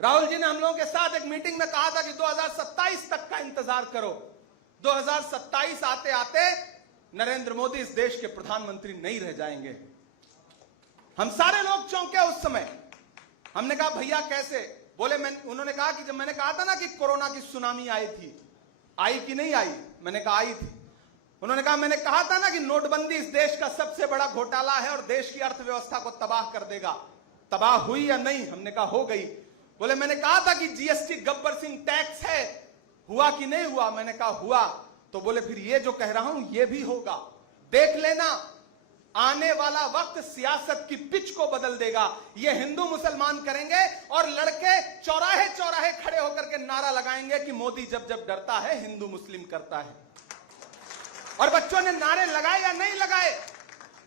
राहुल जी ने हम लोगों के साथ एक मीटिंग में कहा था कि 2027 तक का इंतजार करो। 2027 आते आते नरेंद्र मोदी इस देश के प्रधानमंत्री नहीं रह जाएंगे। हम सारे लोग चौंके उस समय। हमने कहा भैया कैसे? बोले उन्होंने कहा कि जब मैंने कहा था ना कि कोरोना की सुनामी आई थी, आई कि नहीं आई? मैंने कहा आई थी। उन्होंने कहा मैंने कहा था ना कि नोटबंदी इस देश का सबसे बड़ा घोटाला है और देश की अर्थव्यवस्था को तबाह कर देगा। तबाह हुई या नहीं? हमने कहा हो गई। बोले मैंने कहा था कि जीएसटी गब्बर सिंह टैक्स है, हुआ कि नहीं हुआ? मैंने कहा हुआ। तो बोले फिर ये जो कह रहा हूं ये भी होगा, देख लेना, आने वाला वक्त सियासत की पिच को बदल देगा। ये हिंदू मुसलमान करेंगे और लड़के चौराहे चौराहे खड़े होकर के नारा लगाएंगे कि मोदी जब जब डरता है हिंदू मुस्लिम करता है। और बच्चों ने नारे लगाए या नहीं लगाए?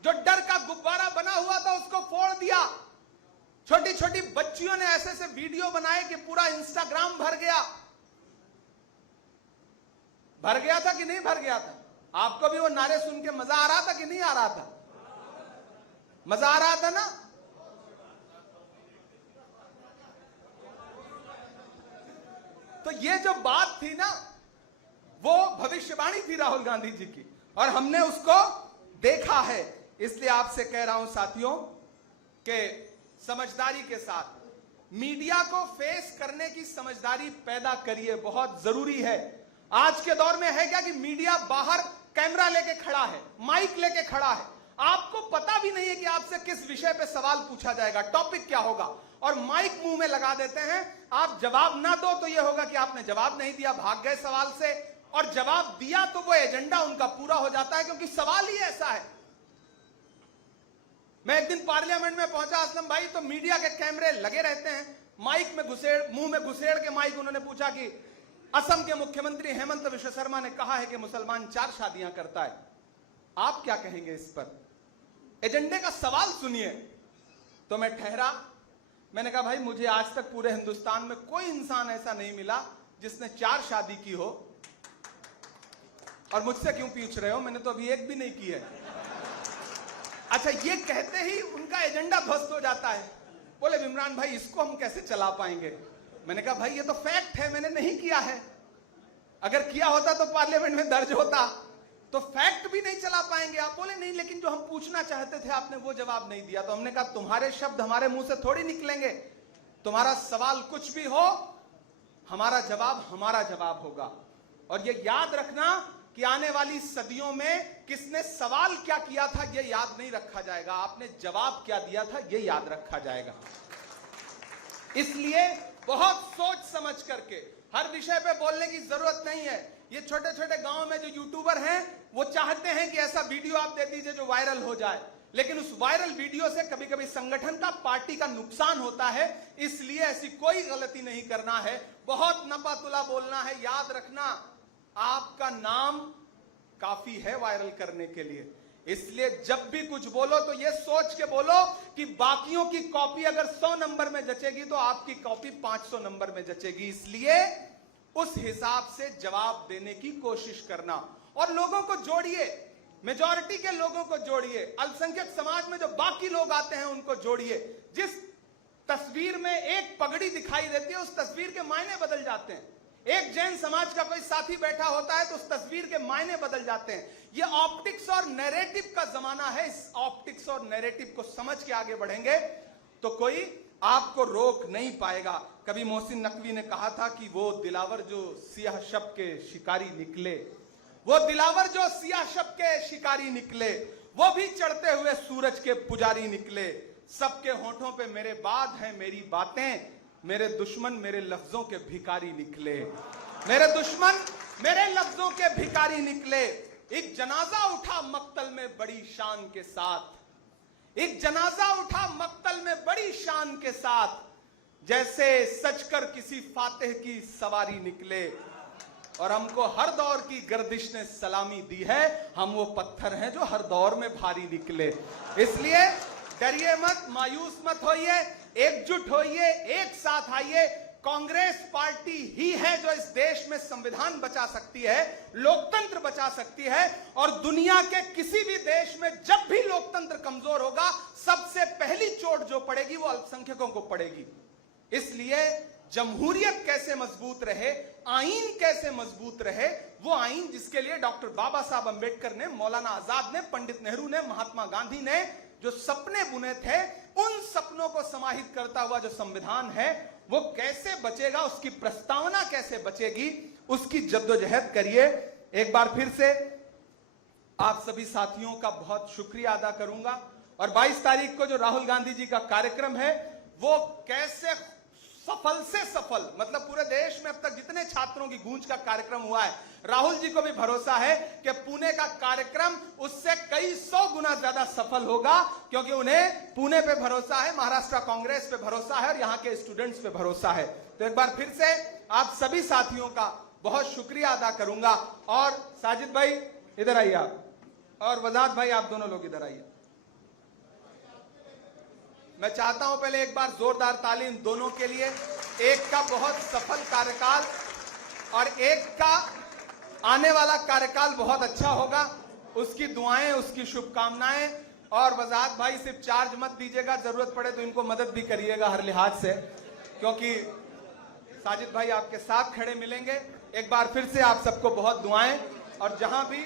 जो डर का गुब्बारा बना हुआ था उसको फोड़ दिया। छोटी छोटी बच्चियों ने ऐसे ऐसे वीडियो बनाए कि पूरा इंस्टाग्राम भर गया। भर गया था कि नहीं भर गया था? आपको भी वो नारे सुन के मजा आ रहा था कि नहीं आ रहा था? मजा आ रहा था ना? तो ये जो बात थी ना, वो भविष्यवाणी थी राहुल गांधी जी की, और हमने उसको देखा है। इसलिए आपसे कह रहा हूं साथियों कि समझदारी के साथ मीडिया को फेस करने की समझदारी पैदा करिए, बहुत जरूरी है। आज के दौर में है क्या कि मीडिया बाहर कैमरा लेके खड़ा है, माइक लेके खड़ा है, आपको पता भी नहीं है कि आपसे किस विषय पे सवाल पूछा जाएगा, टॉपिक क्या होगा, और माइक मुंह में लगा देते हैं। आप जवाब ना दो तो यह होगा कि आपने जवाब नहीं दिया, भाग गए सवाल से, और जवाब दिया तो वो एजेंडा उनका पूरा हो जाता है, क्योंकि सवाल ही ऐसा है। मैं एक दिन पार्लियामेंट में पहुंचा असलम भाई, तो मीडिया के कैमरे लगे रहते हैं, माइक में मुंह में घुसेड़ के माइक उन्होंने पूछा कि असम के मुख्यमंत्री हेमंत विश्व शर्मा ने कहा है कि मुसलमान 4 शादियां करता है, आप क्या कहेंगे इस पर? एजेंडे का सवाल सुनिए। तो मैं ठहरा, मैंने कहा भाई मुझे आज तक पूरे हिंदुस्तान में कोई इंसान ऐसा नहीं मिला जिसने 4 शादी की हो, और मुझसे क्यों पूछ रहे हो, मैंने तो अभी एक भी नहीं की है। अच्छा, ये कहते ही उनका एजेंडा ध्वस्त हो जाता है। बोले इमरान भाई इसको हम कैसे चला पाएंगे? मैंने कहा भाई ये तो फैक्ट है, मैंने नहीं किया है। अगर किया होता तो पार्लियामेंट में दर्ज होता, तो फैक्ट भी नहीं चला पाएंगे आप। बोले नहीं, लेकिन जो हम पूछना चाहते थे आपने वो जवाब नहीं दिया। तो हमने कहा तुम्हारे शब्द हमारे मुंह से थोड़ी निकलेंगे, तुम्हारा सवाल कुछ भी हो, हमारा जवाब होगा। और ये याद रखना कि आने वाली सदियों में किसने सवाल क्या किया था ये याद नहीं रखा जाएगा, आपने जवाब क्या दिया था ये याद रखा जाएगा। इसलिए बहुत सोच समझ करके हर विषय पे बोलने की जरूरत नहीं है। ये छोटे छोटे गांव में जो यूट्यूबर हैं वो चाहते हैं कि ऐसा वीडियो आप दे दीजिए जो वायरल हो जाए, लेकिन उस वायरल वीडियो से कभी कभी संगठन का, पार्टी का नुकसान होता है। इसलिए ऐसी कोई गलती नहीं करना है, बहुत नपातुला बोलना है। याद रखना आपका नाम काफी है वायरल करने के लिए, इसलिए जब भी कुछ बोलो तो ये सोच के बोलो कि बाकियों की कॉपी अगर 100 नंबर में जचेगी तो आपकी कॉपी 500 नंबर में जचेगी। इसलिए उस हिसाब से जवाब देने की कोशिश करना, और लोगों को जोड़िए, मेजॉरिटी के लोगों को जोड़िए, अल्पसंख्यक समाज में जो बाकी लोग आते हैं उनको जोड़िए। जिस तस्वीर में एक पगड़ी दिखाई देती है उस तस्वीर के मायने बदल जाते हैं। एक जैन समाज का कोई साथी बैठा होता है तो उस तस्वीर के मायने बदल जाते हैं। ये ऑप्टिक्स और नैरेटिव का जमाना है। इस ऑप्टिक्स और नैरेटिव को समझ के आगे बढ़ेंगे तो कोई आपको रोक नहीं पाएगा। कभी मोहसिन नकवी ने कहा था कि वो दिलावर जो सियाह शब के शिकारी निकले, वो दिलावर जो सियाह शब के शिकारी निकले, वो भी चढ़ते हुए सूरज के पुजारी निकले। सबके होठों पे मेरे बाद हैं मेरी बातें, मेरे दुश्मन मेरे लफ्जों के भिखारी निकले। मेरे दुश्मन मेरे लफ्जों के भिखारी निकले। एक जनाजा उठा मक्तल में बड़ी शान के साथ, एक जनाजा उठा मक्तल में बड़ी शान के साथ, जैसे सचकर किसी फातेह की सवारी निकले। और हमको हर दौर की गर्दिश ने सलामी दी है, हम वो पत्थर हैं जो हर दौर में भारी निकले। इसलिए डरिए मत, मायूस मत होइए, एकजुट होइए, एक साथ आइए। कांग्रेस पार्टी ही है जो इस देश में संविधान बचा सकती है, लोकतंत्र बचा सकती है, और दुनिया के किसी भी देश में जब भी लोकतंत्र कमजोर होगा सबसे पहली चोट जो पड़ेगी वो अल्पसंख्यकों को पड़ेगी। इसलिए जमहूरियत कैसे मजबूत रहे, आईन कैसे मजबूत रहे, वो आईन जिसके लिए डॉक्टर बाबा साहब अंबेडकर ने, मौलाना आजाद ने, पंडित नेहरू ने, महात्मा गांधी ने जो सपने बुने थे, उन सपनों को समाहित करता हुआ जो संविधान है वो कैसे बचेगा, उसकी प्रस्तावना कैसे बचेगी, उसकी जद्दोजहद करिए। एक बार फिर से आप सभी साथियों का बहुत शुक्रिया अदा करूंगा। और 22 तारीख को जो राहुल गांधी जी का कार्यक्रम है वो कैसे सफल से सफल, मतलब पूरे देश में अब तक जितने छात्रों की गूंज का कार्यक्रम हुआ है, राहुल जी को भी भरोसा है कि पुणे का कार्यक्रम उससे कई 100 गुना ज्यादा सफल होगा, क्योंकि उन्हें पुणे पे भरोसा है, महाराष्ट्र कांग्रेस पे भरोसा है और यहाँ के स्टूडेंट्स पे भरोसा है। तो एक बार फिर से आप सभी साथियों का बहुत शुक्रिया अदा करूंगा। और साजिद भाई इधर आइए आप, और वजाहत भाई आप दोनों लोग इधर आइए। मैं चाहता हूं पहले एक बार जोरदार ताली इन दोनों के लिए, एक का बहुत सफल कार्यकाल और एक का आने वाला कार्यकाल बहुत अच्छा होगा, उसकी दुआएं, उसकी शुभकामनाएं। और वजाहत भाई सिर्फ चार्ज मत दीजिएगा, जरूरत पड़े तो इनको मदद भी करिएगा हर लिहाज से, क्योंकि साजिद भाई आपके साथ खड़े मिलेंगे। एक बार फिर से आप सबको बहुत दुआएं, और जहां भी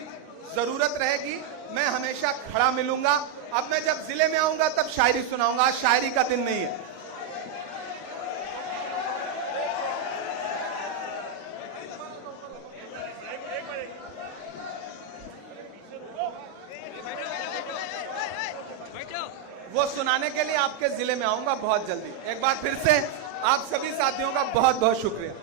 जरूरत रहेगी मैं हमेशा खड़ा मिलूंगा। अब मैं जब जिले में आऊंगा तब शायरी सुनाऊंगा, आज शायरी का दिन नहीं है। वो सुनाने के लिए आपके जिले में आऊंगा बहुत जल्दी। एक बार फिर से आप सभी साथियों का बहुत बहुत शुक्रिया।